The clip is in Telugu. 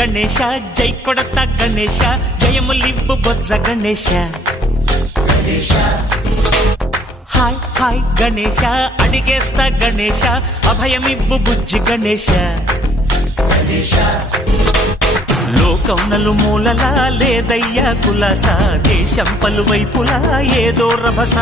గణేశ జై కొడత గణేశ జయములివ్వు బొజ్జ గణేశ హాయ్ హాయ్ గణేశ అడిగేస్తా గణేశ అభయమివ్వు బుజ్జి గణేశ లోకం నలుమూలలా లేదయ్యా కులాస దేశం పలువైపులా ఏదో రభస